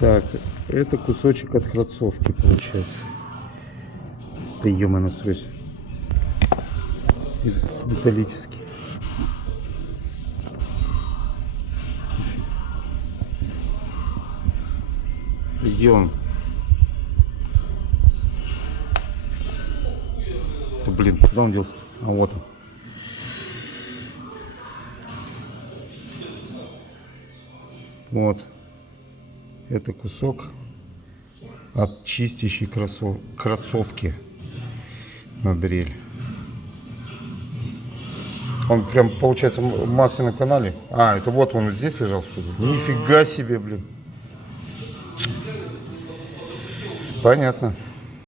Так, это кусочек от храдцовки получается. Да ё-моё, насрать. Металлический. Где он? Да, блин, куда он делся? А вот он. Вот. Это кусок от чистящей крацовки на дрель. Он прям, получается, в масляном канале. А, это вот он здесь лежал, что ли? Нифига себе, блин. Понятно.